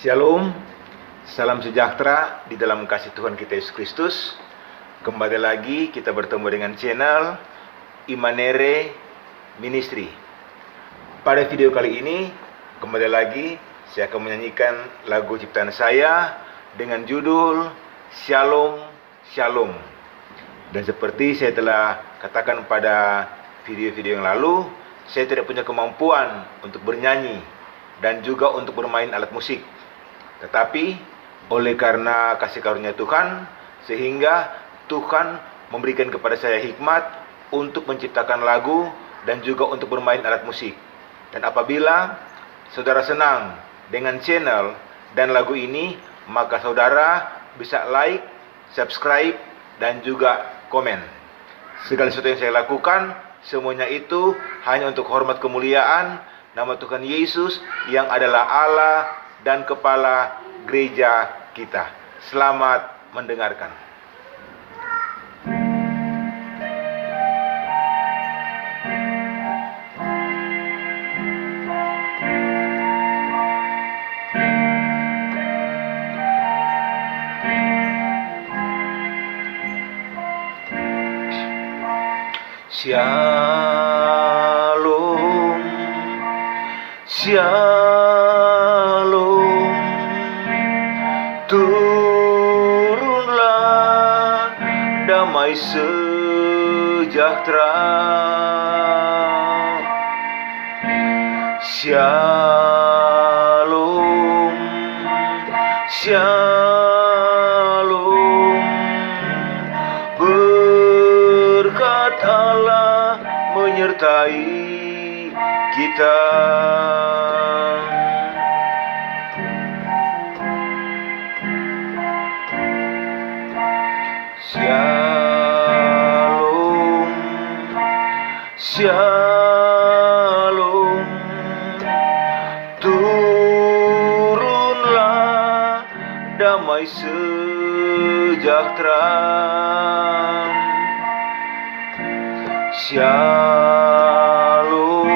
Shalom, salam sejahtera di dalam kasih Tuhan kita Yesus Kristus. Kembali lagi kita bertemu dengan channel Imanere Ministry. Pada video kali ini, kembali lagi saya akan menyanyikan lagu ciptaan saya dengan judul Shalom, Shalom. Dan seperti saya telah katakan pada video-video yang lalu, saya tidak punya kemampuan untuk bernyanyi dan juga untuk bermain alat musik. Tetapi oleh karena kasih karunia Tuhan, sehingga Tuhan memberikan kepada saya hikmat untuk menciptakan lagu dan juga untuk bermain alat musik. Dan apabila saudara senang dengan channel dan lagu ini, maka saudara bisa like, subscribe, dan juga komen. Segala sesuatu yang saya lakukan, semuanya itu hanya untuk hormat kemuliaan nama Tuhan Yesus yang adalah Allah dan kepala gereja kita. Selamat mendengarkan. Shalom, Shalom, turunlah damai sejahtera. Shalom, Shalom, berkat Allah menyertai kita. Shalom, Shalom, turunlah damai sejahtera. Shalom,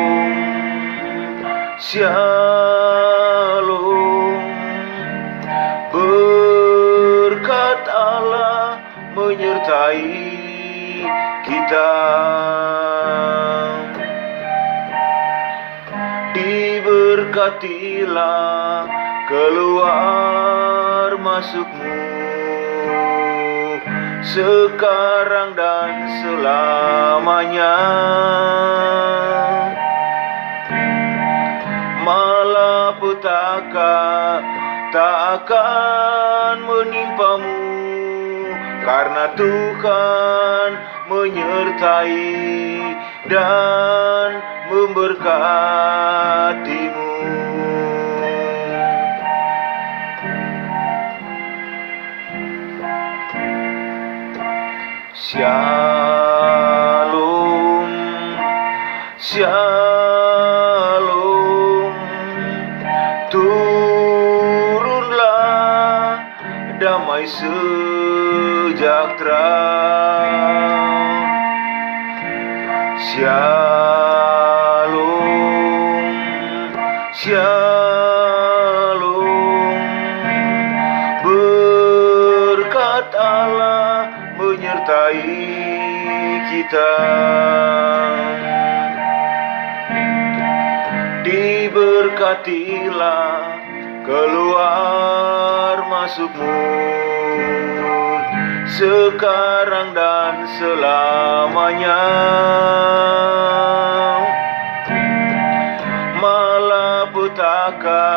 Shalom, berkat Allah menyertai kita. Diberkatilah keluar masukmu sekarang dan selamanya. Malapetaka tak akan menimpamu, karena Tuhan menyertai dan memberkatimu. Shalom, Shalom, turunlah damai sejahtera. Shalom, Shalom, berkat Allah menyertai kita. Diberkatilah keluar masukmu sekarang dan selamanya. Malapetaka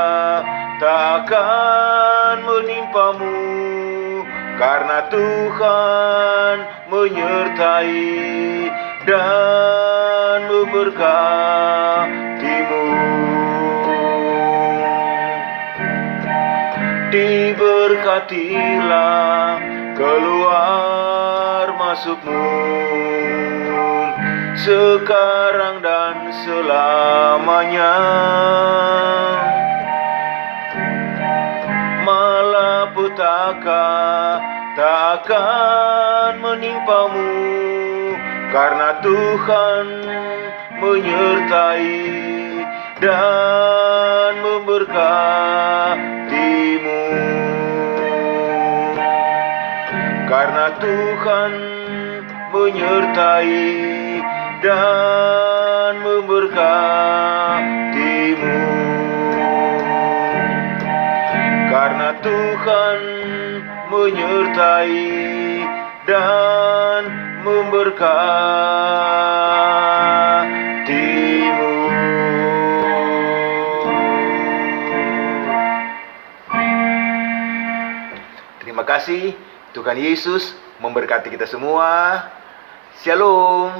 tak akan menimpamu, karena Tuhan menyertai dan memberkatimu. Diberkatilah keluar masukmu sekarang dan selamanya. Malapetaka tak akan menimpamu, karena Tuhan menyertai dan memberkati. karena Tuhan menyertai dan memberkatimu. Karena Tuhan menyertai dan memberkatimu. Terima kasih. Tuhan Yesus memberkati kita semua. Shalom.